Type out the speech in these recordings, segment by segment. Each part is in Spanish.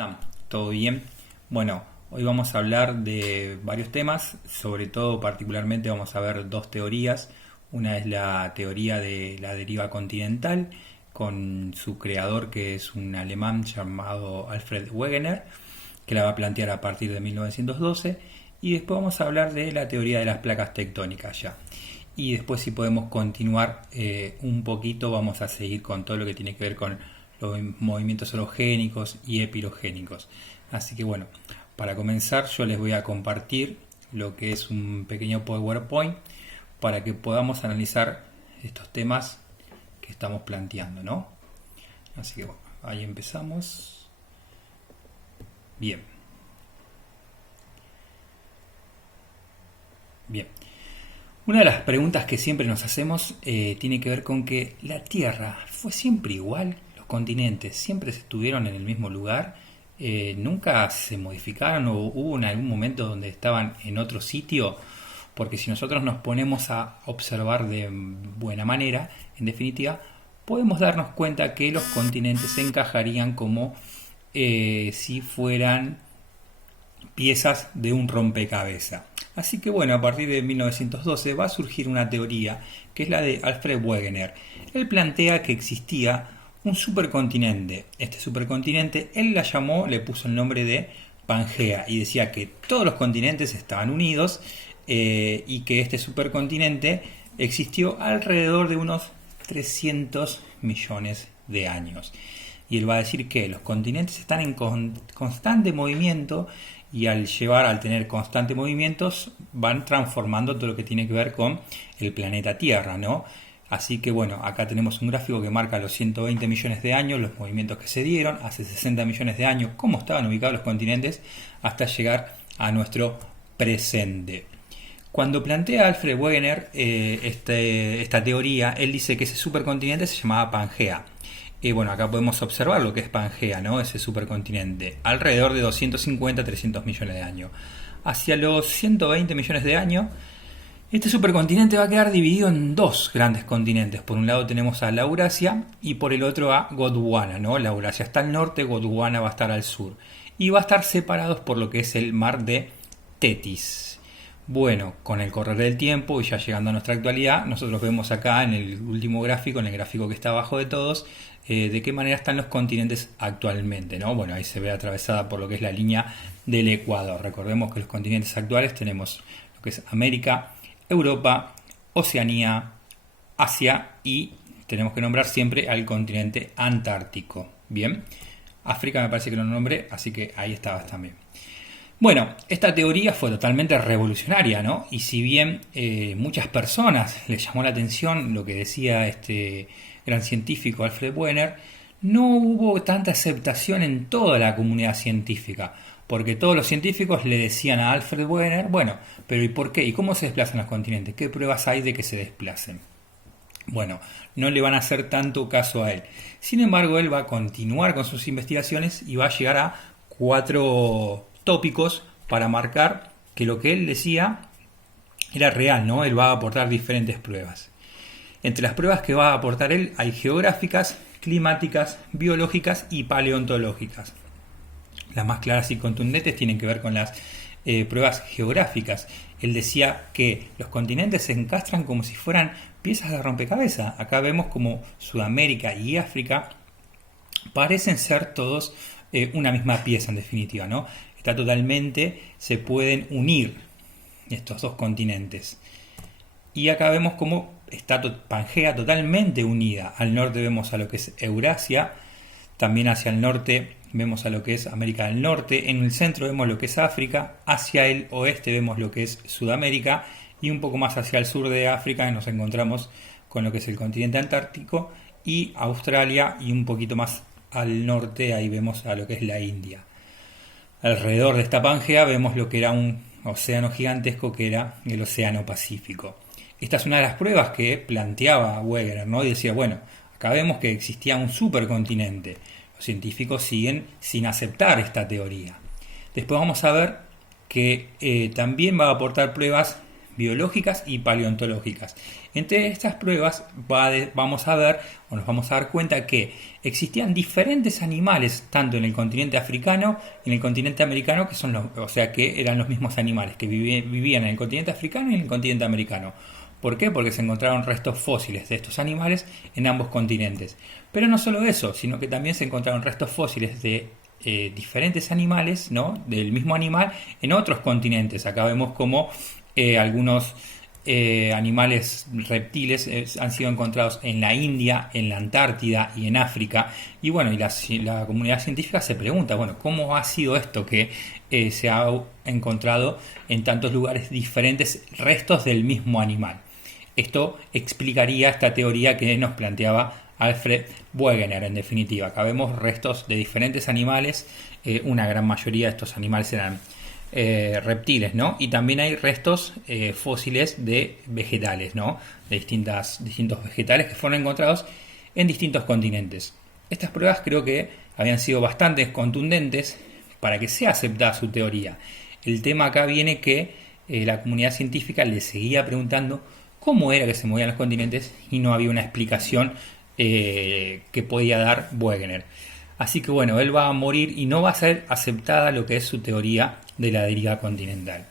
¿Están? ¿Todo bien? Bueno, hoy vamos a hablar de varios temas, sobre todo particularmente vamos a ver dos teorías. Una es la teoría de la deriva continental, con su creador que es un alemán llamado Alfred Wegener, que la va a plantear a partir de 1912. Y después vamos a hablar de la teoría de las placas tectónicas ya. Y después, si podemos continuar un poquito, vamos a seguir con todo lo que tiene que ver con los movimientos orogénicos y epirogénicos. Así que bueno, para comenzar yo les voy a compartir lo que es un pequeño PowerPoint para que podamos analizar estos temas que estamos planteando, ¿no? Así que bueno, ahí empezamos. Bien. Bien. Una de las preguntas que siempre nos hacemos tiene que ver con que la Tierra fue siempre igual, los continentes siempre estuvieron en el mismo lugar, nunca se modificaron o hubo en algún momento donde estaban en otro sitio, porque si nosotros nos ponemos a observar de buena manera, en definitiva, podemos darnos cuenta que los continentes se encajarían como si fueran piezas de un rompecabezas. Así que bueno, a partir de 1912 va a surgir una teoría que es la de Alfred Wegener. Él plantea que existía un supercontinente. Este supercontinente él la llamó, le puso el nombre de Pangea y decía que todos los continentes estaban unidos y que este supercontinente existió alrededor de unos 300 millones de años. Y él va a decir que los continentes están en constante movimiento y al tener constantes movimientos van transformando todo lo que tiene que ver con el planeta Tierra, ¿no? Así que bueno, acá tenemos un gráfico que marca los 120 millones de años, los movimientos que se dieron, hace 60 millones de años, cómo estaban ubicados los continentes hasta llegar a nuestro presente. Cuando plantea Alfred Wegener esta teoría, él dice que ese supercontinente se llamaba Pangea. Bueno, acá podemos observar lo que es Pangea, ¿no? Ese supercontinente, alrededor de 250-300 millones de años. Hacia los 120 millones de años, este supercontinente va a quedar dividido en dos grandes continentes. Por un lado tenemos a la Eurasia y por el otro a Gondwana, ¿no? La Eurasia está al norte, Gondwana va a estar al sur. Y va a estar separados por lo que es el mar de Tetis. Bueno, con el correr del tiempo y ya llegando a nuestra actualidad, nosotros vemos acá en el último gráfico, en el gráfico que está abajo de todos, de qué manera están los continentes actualmente, ¿no? Bueno, ahí se ve atravesada por lo que es la línea del Ecuador. Recordemos que los continentes actuales tenemos lo que es América, Europa, Oceanía, Asia y tenemos que nombrar siempre al continente antártico. Bien, África me parece que lo nombré, así que ahí estabas también. Bueno, esta teoría fue totalmente revolucionaria, ¿no? Y si bien muchas personas les llamó la atención lo que decía este gran científico Alfred Wegener, no hubo tanta aceptación en toda la comunidad científica, porque todos los científicos le decían a Alfred Wegener, bueno, pero ¿y por qué? ¿Y cómo se desplazan los continentes? ¿Qué pruebas hay de que se desplacen? Bueno, no le van a hacer tanto caso a él. Sin embargo, él va a continuar con sus investigaciones y va a llegar a 4 tópicos para marcar que lo que él decía era real, ¿no? Él va a aportar diferentes pruebas. Entre las pruebas que va a aportar él hay geográficas, climáticas, biológicas y paleontológicas. Las más claras y contundentes tienen que ver con las pruebas geográficas. Él decía que los continentes se encastran como si fueran piezas de rompecabezas. Acá vemos como Sudamérica y África parecen ser todos una misma pieza en definitiva, ¿no? Se pueden unir estos dos continentes. Y acá vemos cómo está Pangea totalmente unida. Al norte vemos a lo que es Eurasia, también hacia el norte vemos a lo que es América del Norte, en el centro vemos lo que es África, hacia el oeste vemos lo que es Sudamérica y un poco más hacia el sur de África nos encontramos con lo que es el continente antártico y Australia y un poquito más al norte ahí vemos a lo que es la India. Alrededor de esta Pangea vemos lo que era un océano gigantesco que era el océano Pacífico. Esta es una de las pruebas que planteaba Wegener, ¿no? Y decía, bueno, acá vemos que existía un supercontinente. Los científicos siguen sin aceptar esta teoría. Después vamos a ver que también va a aportar pruebas biológicas y paleontológicas. Entre estas pruebas vamos a ver, o nos vamos a dar cuenta que existían diferentes animales, tanto en el continente africano y en el continente americano, o sea que eran los mismos animales que vivían en el continente africano y en el continente americano. ¿Por qué? Porque se encontraron restos fósiles de estos animales en ambos continentes. Pero no solo eso, sino que también se encontraron restos fósiles de diferentes animales, ¿no? Del mismo animal en otros continentes. Acá vemos como algunos animales reptiles han sido encontrados en la India, en la Antártida y en África. Y bueno, la comunidad científica se pregunta, bueno, ¿cómo ha sido esto que se ha encontrado en tantos lugares diferentes restos del mismo animal? Esto explicaría esta teoría que nos planteaba Alfred Wegener, en definitiva. Acá vemos restos de diferentes animales, una gran mayoría de estos animales eran reptiles, ¿no? Y también hay restos fósiles de vegetales, ¿no? De distintos vegetales que fueron encontrados en distintos continentes. Estas pruebas creo que habían sido bastante contundentes para que sea aceptada su teoría. El tema acá viene que la comunidad científica le seguía preguntando cómo era que se movían los continentes y no había una explicación que podía dar Wegener. Así que bueno, él va a morir y no va a ser aceptada lo que es su teoría de la deriva continental.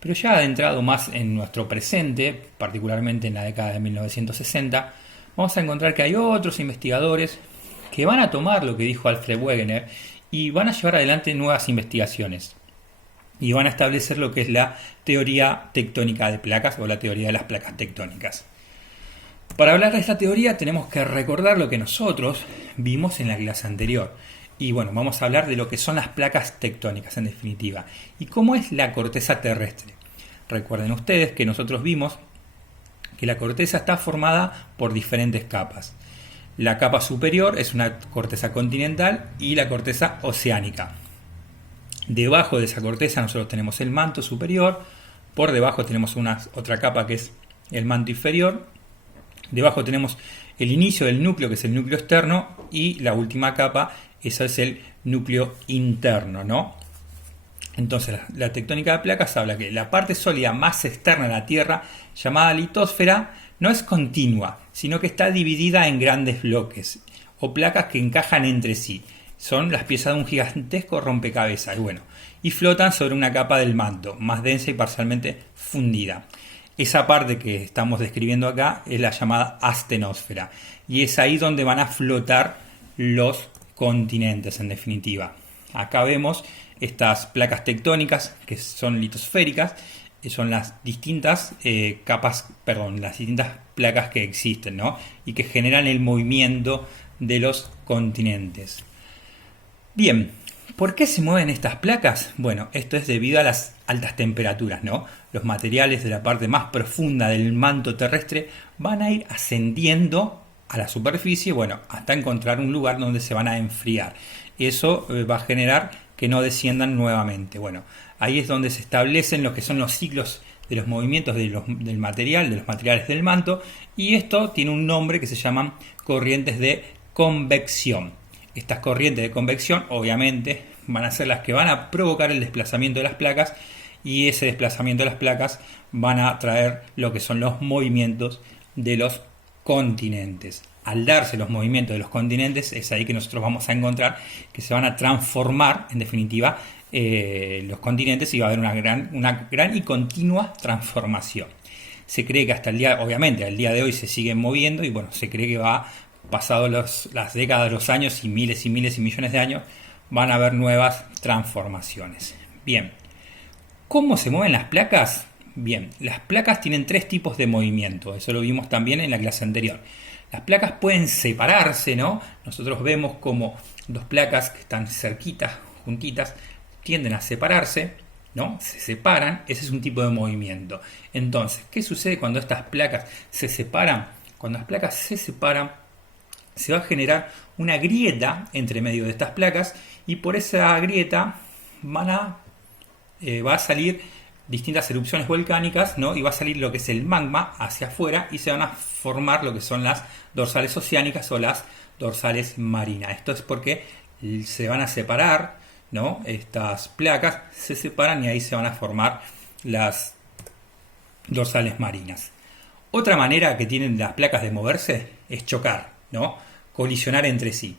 Pero ya adentrado más en nuestro presente, particularmente en la década de 1960, vamos a encontrar que hay otros investigadores que van a tomar lo que dijo Alfred Wegener y van a llevar adelante nuevas investigaciones. Y van a establecer lo que es la teoría tectónica de placas o la teoría de las placas tectónicas. Para hablar de esta teoría tenemos que recordar lo que nosotros vimos en la clase anterior. Y bueno, vamos a hablar de lo que son las placas tectónicas en definitiva. Y cómo es la corteza terrestre. Recuerden ustedes que nosotros vimos que la corteza está formada por diferentes capas. La capa superior es una corteza continental y la corteza oceánica. Debajo de esa corteza nosotros tenemos el manto superior. Por debajo tenemos otra capa que es el manto inferior. Debajo tenemos el inicio del núcleo, que es el núcleo externo, y la última capa, esa es el núcleo interno, ¿no? Entonces, la tectónica de placas habla que la parte sólida más externa de la Tierra, llamada litosfera, no es continua, sino que está dividida en grandes bloques, o placas que encajan entre sí. Son las piezas de un gigantesco rompecabezas, y flotan sobre una capa del manto, más densa y parcialmente fundida. Esa parte que estamos describiendo acá es la llamada astenosfera. Y es ahí donde van a flotar los continentes, en definitiva. Acá vemos estas placas tectónicas que son litosféricas, que son las distintas las distintas placas que existen, ¿no? Y que generan el movimiento de los continentes. Bien, ¿por qué se mueven estas placas? Bueno, esto es debido a las altas temperaturas, ¿no? Los materiales de la parte más profunda del manto terrestre van a ir ascendiendo a la superficie, hasta encontrar un lugar donde se van a enfriar. Eso va a generar que no desciendan nuevamente. Ahí es donde se establecen lo que son los ciclos de los movimientos de los materiales del manto, y esto tiene un nombre que se llaman corrientes de convección. Estas corrientes de convección, obviamente, van a ser las que van a provocar el desplazamiento de las placas, y ese desplazamiento de las placas van a traer lo que son los movimientos de los continentes. Al darse los movimientos de los continentes, es ahí que nosotros vamos a encontrar que se van a transformar, en definitiva, los continentes, y va a haber una gran y continua transformación. Se cree que hasta el día de hoy se siguen moviendo, y se cree que pasado las décadas, los años y miles y millones de años, van a haber nuevas transformaciones. Bien, ¿cómo se mueven las placas? Bien, las placas tienen tres tipos de movimiento, eso lo vimos también en la clase anterior. Las placas pueden separarse, ¿no? Nosotros vemos como dos placas que están cerquitas, juntitas, tienden a separarse, ¿no? Se separan, ese es un tipo de movimiento. Entonces, ¿qué sucede cuando estas placas se separan? Cuando las placas se separan, se va a generar una grieta entre medio de estas placas, y por esa grieta va a salir distintas erupciones volcánicas, ¿no? Y va a salir lo que es el magma hacia afuera, y se van a formar lo que son las dorsales oceánicas o las dorsales marinas. Esto es porque se van a separar, ¿no? Estas placas se separan y ahí se van a formar las dorsales marinas. Otra manera que tienen las placas de moverse es chocar, ¿no? Colisionar entre sí.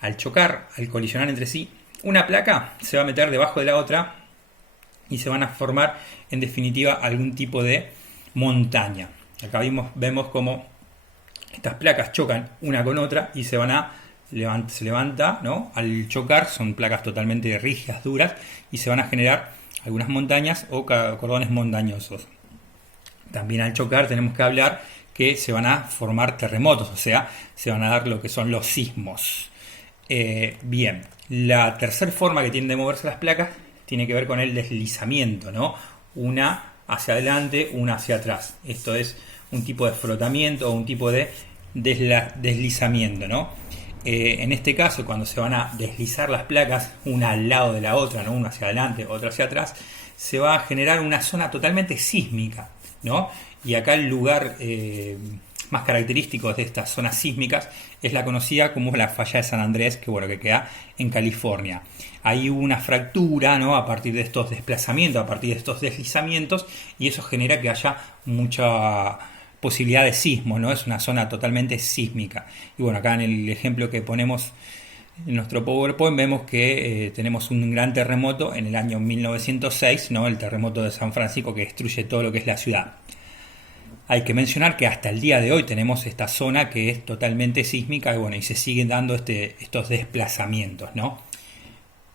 Al chocar, al colisionar entre sí, una placa se va a meter debajo de la otra y se van a formar en definitiva algún tipo de montaña. Acá vemos cómo estas placas chocan una con otra y se levanta, ¿no? Al chocar son placas totalmente rígidas, duras, y se van a generar algunas montañas o cordones montañosos. También al chocar tenemos que hablar que se van a formar terremotos, o sea, se van a dar lo que son los sismos. Bien, la tercera forma que tienen de moverse las placas tiene que ver con el deslizamiento, ¿no? Una hacia adelante, una hacia atrás. Esto es un tipo de frotamiento o un tipo de deslizamiento, ¿no? En este caso, cuando se van a deslizar las placas una al lado de la otra, ¿no? Una hacia adelante, otra hacia atrás, se va a generar una zona totalmente sísmica, ¿no? Y acá el lugar más característico de estas zonas sísmicas es la conocida como la falla de San Andrés, que queda en California. Hay una fractura, ¿no? A partir de estos desplazamientos, a partir de estos deslizamientos, y eso genera que haya mucha posibilidad de sismo, ¿no? Es una zona totalmente sísmica. Y bueno, acá en el ejemplo que ponemos en nuestro PowerPoint vemos que tenemos un gran terremoto en el año 1906, ¿no? El terremoto de San Francisco, que destruye todo lo que es la ciudad. Hay que mencionar que hasta el día de hoy tenemos esta zona que es totalmente sísmica y se siguen dando estos desplazamientos, ¿no?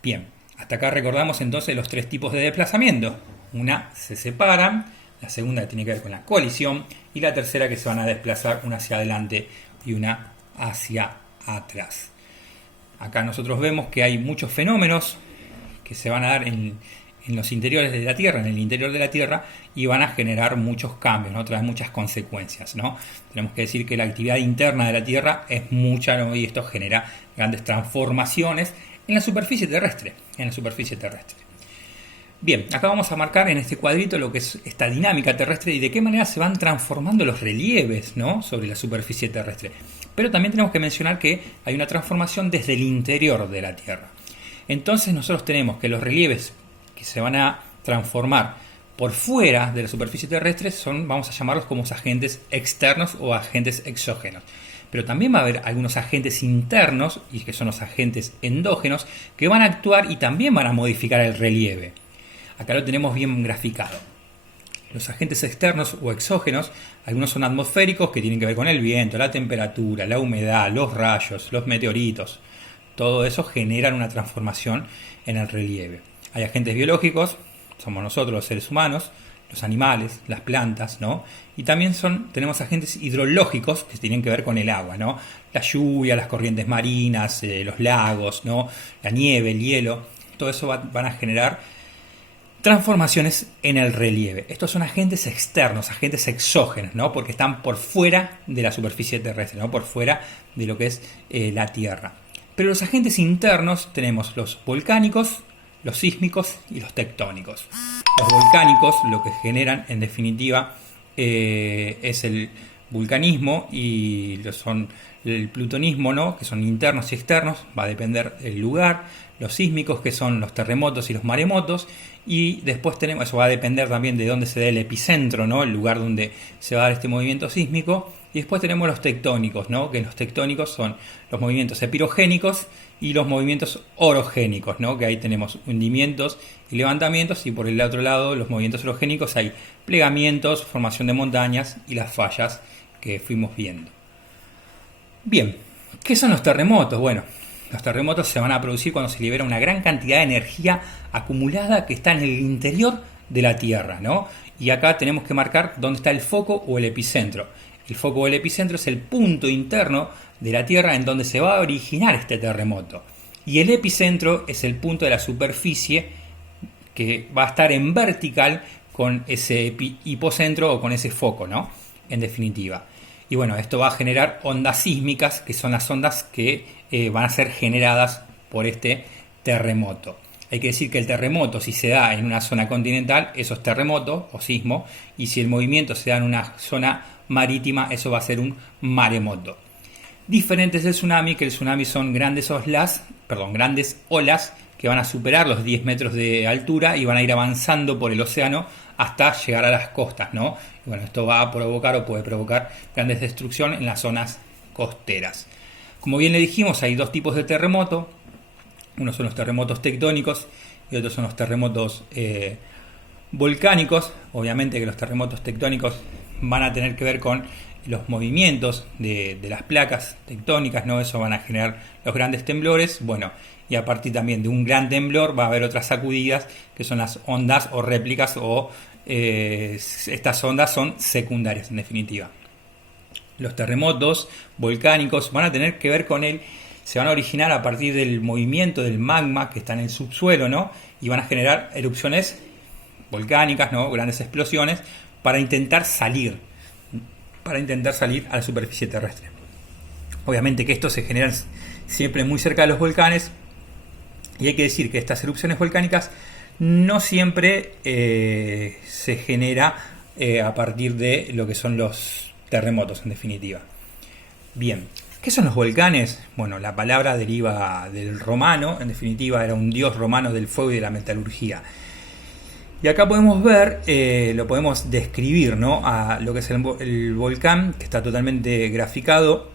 Bien, hasta acá recordamos entonces los tres tipos de desplazamiento. Una, se separan; la segunda tiene que ver con la colisión; y la tercera, que se van a desplazar una hacia adelante y una hacia atrás. Acá nosotros vemos que hay muchos fenómenos que se van a dar en los interiores de la Tierra, en el interior de la Tierra, y van a generar muchos cambios, ¿no? Traen muchas consecuencias, ¿no? Tenemos que decir que la actividad interna de la Tierra es mucha, ¿no? Y esto genera grandes transformaciones en la superficie terrestre. Bien, acá vamos a marcar en este cuadrito lo que es esta dinámica terrestre y de qué manera se van transformando los relieves, ¿no? Sobre la superficie terrestre. Pero también tenemos que mencionar que hay una transformación desde el interior de la Tierra. Entonces nosotros tenemos que los relieves que se van a transformar por fuera de la superficie terrestre vamos a llamarlos como agentes externos o agentes exógenos. Pero también va a haber algunos agentes internos, y que son los agentes endógenos, que van a actuar y también van a modificar el relieve. Acá lo tenemos bien graficado. Los agentes externos o exógenos, algunos son atmosféricos, que tienen que ver con el viento, la temperatura, la humedad, los rayos, los meteoritos. Todo eso generan una transformación en el relieve. Hay agentes biológicos, somos nosotros los seres humanos, los animales, las plantas, ¿no? Y también tenemos agentes hidrológicos que tienen que ver con el agua, ¿no? La lluvia, las corrientes marinas, los lagos, ¿no? La nieve, el hielo, todo eso van a generar transformaciones en el relieve. Estos son agentes externos, agentes exógenos, ¿no? Porque están por fuera de la superficie terrestre, ¿no? Por fuera de lo que es la Tierra. Pero los agentes internos tenemos los volcánicos, los sísmicos y los tectónicos. Los volcánicos lo que generan en definitiva es el vulcanismo y son el plutonismo, ¿no? Que son internos y externos, va a depender del lugar. Los sísmicos, que son los terremotos y los maremotos, y después eso va a depender también de dónde se dé el epicentro, ¿no? El lugar donde se va a dar este movimiento sísmico. Y después tenemos los tectónicos, ¿no? Que los tectónicos son los movimientos epirogénicos y los movimientos orogénicos, ¿no? Que ahí tenemos hundimientos y levantamientos, y por el otro lado, los movimientos orogénicos, hay plegamientos, formación de montañas y las fallas que fuimos viendo. Bien, ¿qué son los terremotos? Bueno, los terremotos se van a producir cuando se libera una gran cantidad de energía acumulada que está en el interior de la Tierra, ¿no? Y acá tenemos que marcar dónde está el foco o el epicentro. El foco o el epicentro es el punto interno de la Tierra en donde se va a originar este terremoto. Y el epicentro es el punto de la superficie que va a estar en vertical con ese hipocentro o con ese foco, ¿no? En definitiva. Y bueno, esto va a generar ondas sísmicas, que son las ondas que van a ser generadas por este terremoto. Hay que decir que el terremoto, si se da en una zona continental, eso es terremoto o sismo, y si el movimiento se da en una zona marítima, eso va a ser un maremoto. Diferentes del tsunami, que el tsunami son grandes olas que van a superar los 10 metros de altura y van a ir avanzando por el océano hasta llegar a las costas, ¿no? Y bueno, esto va a provocar o puede provocar grandes destrucción en las zonas costeras. Como bien le dijimos, hay dos tipos de terremoto. Uno son los terremotos tectónicos y otros son los terremotos volcánicos. Obviamente que los terremotos tectónicos van a tener que ver con los movimientos de las placas tectónicas, ¿no? Eso van a generar los grandes temblores. Bueno, y a partir también de un gran temblor va a haber otras sacudidas que son las ondas o réplicas o estas ondas son secundarias en definitiva. Los terremotos volcánicos van a tener que ver con se van a originar a partir del movimiento del magma que está en el subsuelo, ¿no? Y van a generar erupciones volcánicas, ¿no? Grandes explosiones para intentar salir a la superficie terrestre. Obviamente que estos se generan siempre muy cerca de los volcanes y hay que decir que estas erupciones volcánicas no siempre se genera a partir de lo que son los terremotos en definitiva. Bien, ¿qué son los volcanes? Bueno, la palabra deriva del romano, en definitiva era un dios romano del fuego y de la metalurgia. Y acá podemos ver, lo podemos describir, ¿no? A lo que es el volcán, que está totalmente graficado.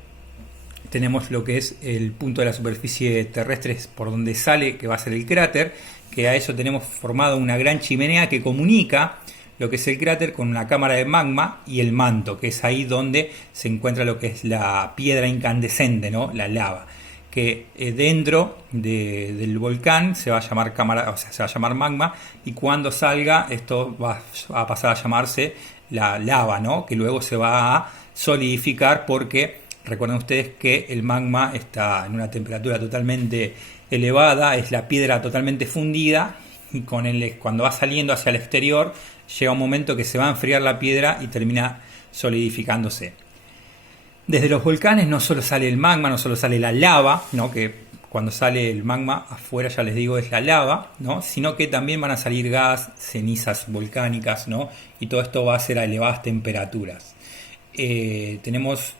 Tenemos lo que es el punto de la superficie terrestre por donde sale, que va a ser el cráter, que a eso tenemos formado una gran chimenea que comunica lo que es el cráter con una cámara de magma y el manto, que es ahí donde se encuentra lo que es la piedra incandescente, ¿no? La lava, que dentro del volcán se va a llamar cámara, o sea, se va a llamar magma, y cuando salga esto va a pasar a llamarse la lava, ¿no? Que luego se va a solidificar porque recuerden ustedes que el magma está en una temperatura totalmente elevada, es la piedra totalmente fundida y cuando va saliendo hacia el exterior llega un momento que se va a enfriar la piedra y termina solidificándose. Desde los volcanes no solo sale el magma, no solo sale la lava, ¿no? Que cuando sale el magma afuera, ya les digo, es la lava, ¿no? Sino que también van a salir gas, cenizas volcánicas, ¿no? Y todo esto va a ser a elevadas temperaturas. Tenemos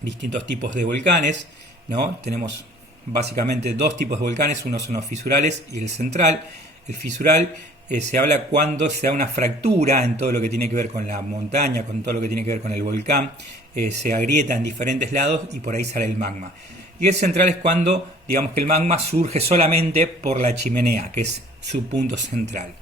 distintos tipos de volcanes, ¿no? Tenemos básicamente dos tipos de volcanes, uno son los fisurales y el central. El fisural se habla cuando se da una fractura en todo lo que tiene que ver con la montaña, con todo lo que tiene que ver con el volcán, se agrieta en diferentes lados y por ahí sale el magma. Y el central es cuando, digamos que el magma surge solamente por la chimenea, que es su punto central.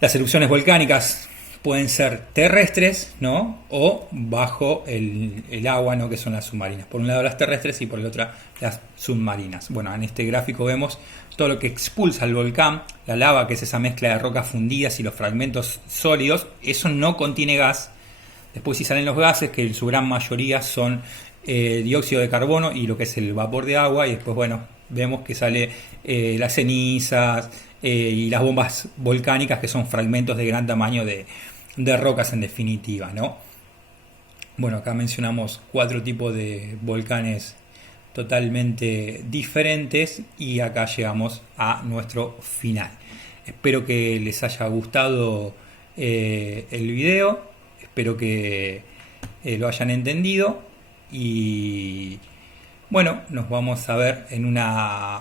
Las erupciones volcánicas pueden ser terrestres, ¿no? O bajo el agua, ¿no? Que son las submarinas. Por un lado las terrestres y por el otro las submarinas. Bueno, en este gráfico vemos todo lo que expulsa el volcán, la lava, que es esa mezcla de rocas fundidas y los fragmentos sólidos. Eso no contiene gas. Después sí salen los gases, que en su gran mayoría son dióxido de carbono y lo que es el vapor de agua. Y después, bueno, vemos que sale las cenizas y las bombas volcánicas, que son fragmentos de gran tamaño de rocas en definitiva, ¿no? Bueno, acá mencionamos 4 tipos de volcanes totalmente diferentes y acá llegamos a nuestro final. Espero que les haya gustado el video, espero que lo hayan entendido y bueno, nos vamos a ver en una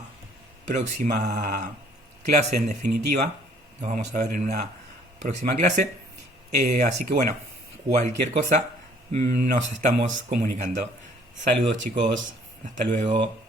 próxima clase en definitiva, nos vamos a ver en una próxima clase. Así que bueno, cualquier cosa nos estamos comunicando. Saludos chicos, hasta luego.